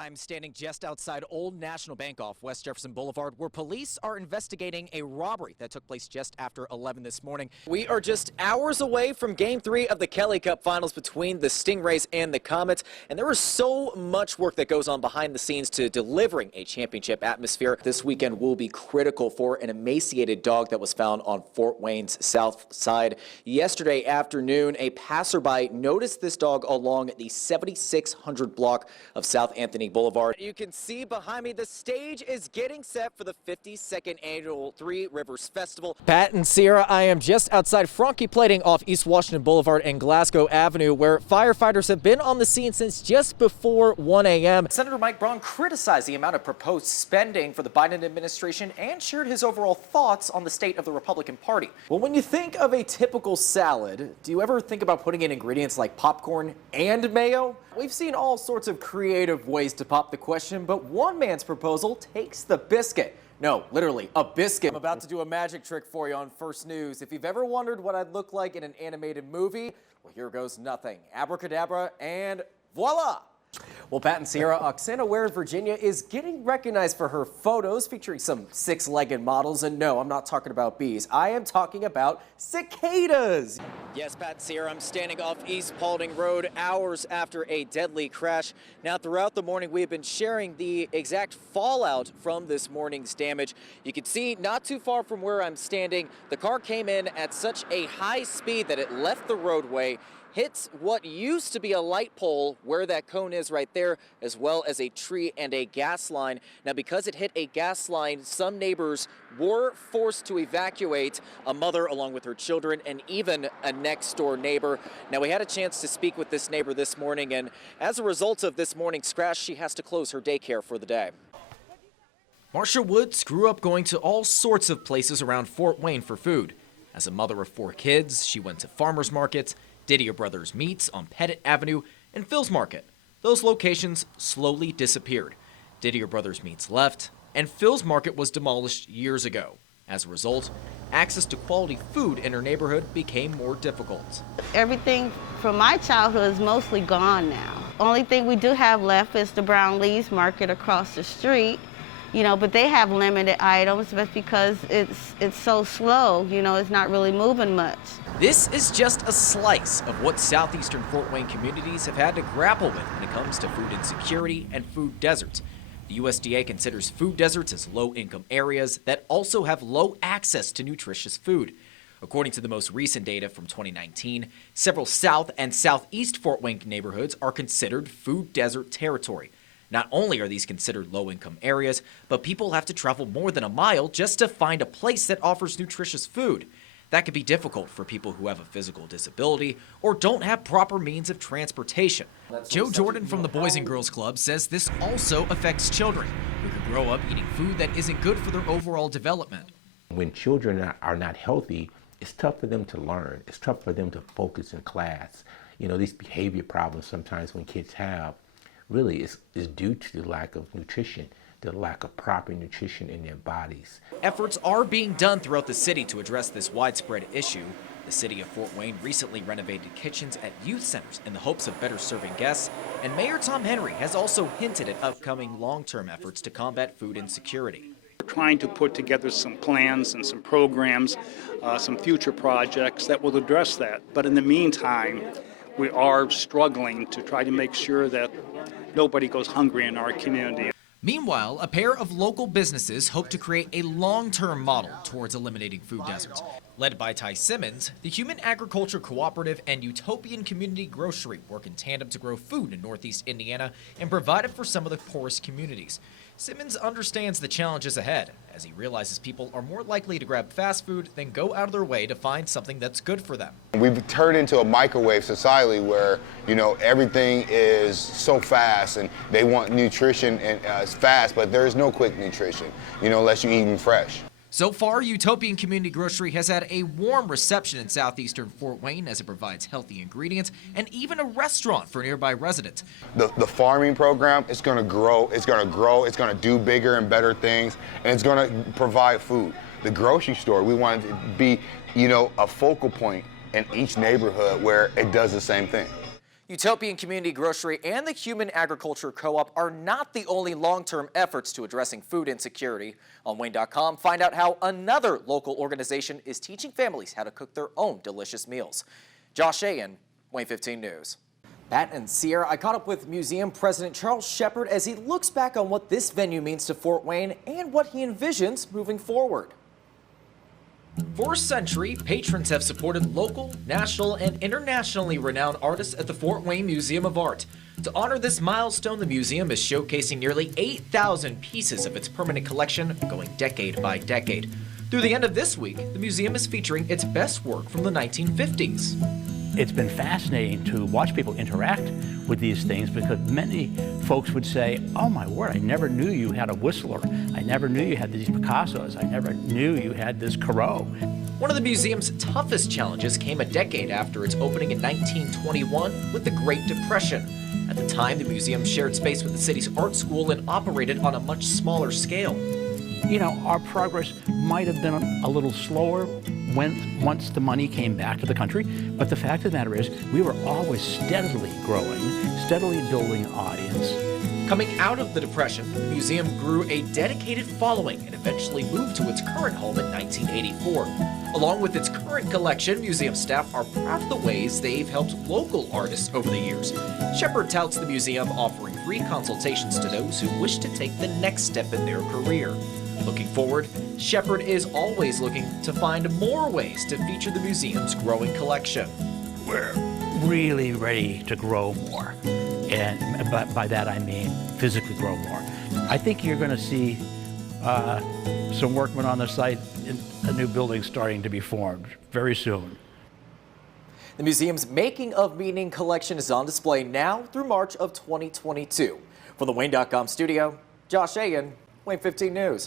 I'm standing just outside Old National Bank off West Jefferson Boulevard, where police are investigating a robbery that took place just after 11 this morning. We are just hours away from Game 3 of the Kelly Cup Finals between the Stingrays and the Comets, and there is so much work that goes on behind the scenes to delivering a championship atmosphere. This weekend will be critical for an emaciated dog that was found on Fort Wayne's south side. Yesterday afternoon, a passerby noticed this dog along the 7600 block of South Anthony Boulevard. You can see behind me the stage is getting set for the 52nd annual Three Rivers Festival. Pat and Sierra, I am just outside Frankie Plating off East Washington Boulevard and Glasgow Avenue, where firefighters have been on the scene since just before 1 a.m. Senator Mike Braun criticized the amount of proposed spending for the Biden administration and shared his overall thoughts on the state of the Republican Party. Well, when you think of a typical salad, do you ever think about putting in ingredients like popcorn and mayo? We've seen all sorts of creative ways to pop the question, but one man's proposal takes the biscuit. No, literally, a biscuit. I'm about to do a magic trick for you on First News. If you've ever wondered what I'd look like in an animated movie, well, here goes nothing. Abracadabra, and voila! Well, Pat and Sierra, Oksana Ware, Virginia, is getting recognized for her photos featuring some six-legged models. And no, I'm not talking about bees. I am talking about cicadas. Yes, Pat and Sierra, I'm standing off East Paulding Road hours after a deadly crash. Now, throughout the morning, we have been sharing the exact fallout from this morning's damage. You can see not too far from where I'm standing, the car came in at such a high speed that it left the roadway, hits what used to be a light pole where that cone is right there, as well as a tree and a gas line. Now, because it hit a gas line, some neighbors were forced to evacuate, a mother along with her children and even a next door neighbor. Now, we had a chance to speak with this neighbor this morning, and as a result of this morning's crash, she has to close her daycare for the day. Marsha Woods grew up going to all sorts of places around Fort Wayne for food. As a mother of 4 kids, she went to farmers markets, Didier Brothers Meats on Pettit Avenue, and Phil's Market. Those locations slowly disappeared. Didier Brothers Meats left, and Phil's Market was demolished years ago. As a result, access to quality food in her neighborhood became more difficult. Everything from my childhood is mostly gone now. Only thing we do have left is the Brownlee's Market across the street. But they have limited items, but because it's so slow, it's not really moving much. This is just a slice of what southeastern Fort Wayne communities have had to grapple with when it comes to food insecurity and food deserts. The USDA considers food deserts as low-income areas that also have low access to nutritious food. According to the most recent data from 2019, several south and southeast Fort Wayne neighborhoods are considered food desert territory. Not only are these considered low-income areas, but people have to travel more than a mile just to find a place that offers nutritious food. That can be difficult for people who have a physical disability or don't have proper means of transportation. Joe Jordan from the Boys and Girls Club says this also affects children who could grow up eating food that isn't good for their overall development. When children are not healthy, it's tough for them to learn. It's tough for them to focus in class. These behavior problems sometimes when kids have really is due to the lack of nutrition, the lack of proper nutrition in their bodies. Efforts are being done throughout the city to address this widespread issue. The city of Fort Wayne recently renovated kitchens at youth centers in the hopes of better serving guests, and Mayor Tom Henry has also hinted at upcoming long-term efforts to combat food insecurity. We're trying to put together some plans and some programs, some future projects that will address that. But in the meantime, we are struggling to try to make sure that nobody goes hungry in our community. Meanwhile, a pair of local businesses hope to create a long-term model towards eliminating food deserts. Led by Ty Simmons, the Human Agriculture Cooperative and Utopian Community Grocery work in tandem to grow food in Northeast Indiana and provide it for some of the poorest communities. Simmons understands the challenges ahead, as he realizes people are more likely to grab fast food than go out of their way to find something that's good for them. We've turned into a microwave society where, everything is so fast and they want nutrition and fast, but there is no quick nutrition, unless you're eating fresh. So far, Utopian Community Grocery has had a warm reception in southeastern Fort Wayne as it provides healthy ingredients and even a restaurant for nearby residents. The farming program is going to grow, it's going to do bigger and better things, and it's going to provide food. The grocery store, we want it to be, a focal point in each neighborhood where it does the same thing. Utopian Community Grocery and the Human Agriculture Co-op are not the only long-term efforts to addressing food insecurity. On Wayne.com, find out how another local organization is teaching families how to cook their own delicious meals. Josh Ayen, Wayne 15 News. Pat and Sierra, I caught up with museum president Charles Shepard as he looks back on what this venue means to Fort Wayne and what he envisions moving forward. For a century, patrons have supported local, national, and internationally renowned artists at the Fort Wayne Museum of Art. To honor this milestone, the museum is showcasing nearly 8,000 pieces of its permanent collection, going decade by decade. Through the end of this week, the museum is featuring its best work from the 1950s. It's been fascinating to watch people interact with these things because many folks would say, oh my word, I never knew you had a Whistler. I never knew you had these Picassos. I never knew you had this Corot. One of the museum's toughest challenges came a decade after its opening in 1921 with the Great Depression. At the time, the museum shared space with the city's art school and operated on a much smaller scale. You know, our progress might have been a little slower once the money came back to the country, but the fact of the matter is we were always steadily growing, steadily building audience. Coming out of the Depression, the museum grew a dedicated following and eventually moved to its current home in 1984. Along with its current collection, museum staff are proud of the ways they've helped local artists over the years. Shepard touts the museum offering free consultations to those who wish to take the next step in their career. Looking forward, Shepard is always looking to find more ways to feature the museum's growing collection. We're really ready to grow more, and by that I mean physically grow more. I think you're going to see some workmen on the site in a new building starting to be formed very soon. The museum's Making of Meaning collection is on display now through March of 2022. From the Wayne.com studio, Josh Ayen, Wayne 15 News.